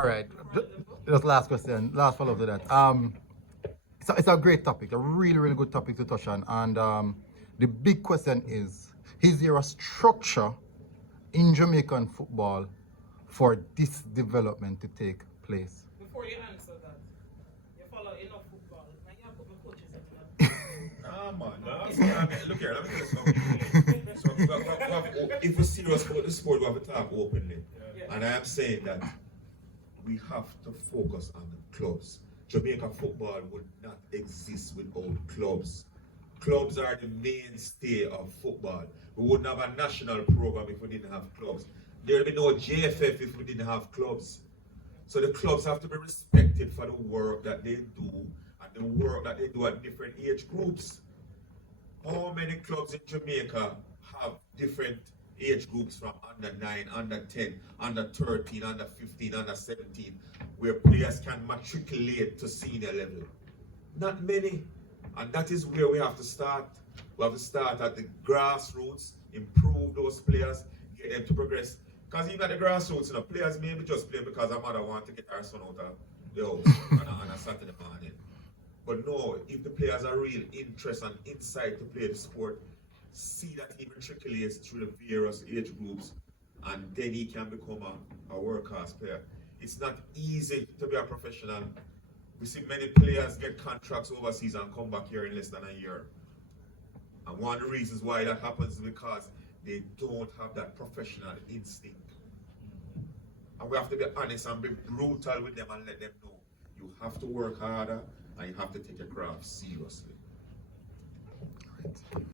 All right. Just last question, last follow up to that. It's a great topic, a really, really good topic to touch on. And the big question is there a structure in Jamaican football for this development to take place? Before you answer that, you follow enough football. Now you have to put coaches into that. Ah, man, no, see, look here, let me tell you something. So, if we're serious about the sport, we have to talk openly. Yeah. And I am saying that we have to focus on the clubs. Jamaica football would not exist without clubs. Clubs are the mainstay of football. We wouldn't have a national program if we didn't have clubs. There would be no JFF if we didn't have clubs. So the clubs have to be respected for the work that they do and the work that they do at different age groups. How many clubs in Jamaica have different age groups from under 9, under 10, under 13, under 15, under 17, where players can matriculate to senior level? Not many. And that is where we have to start. We have to start at the grassroots, improve those players, get them to progress. Because even at the grassroots, players maybe just play because a mother wants to get her son out of the house on a Saturday morning. But no, if the players are real interest and insight to play the sport, see that he matriculates through the various age groups, and then he can become a world-class player. It's not easy to be a professional. We see many players get contracts overseas and come back here in less than a year. And one of the reasons why that happens is because they don't have that professional instinct. And we have to be honest and be brutal with them and let them know you have to work harder and you have to take your craft seriously.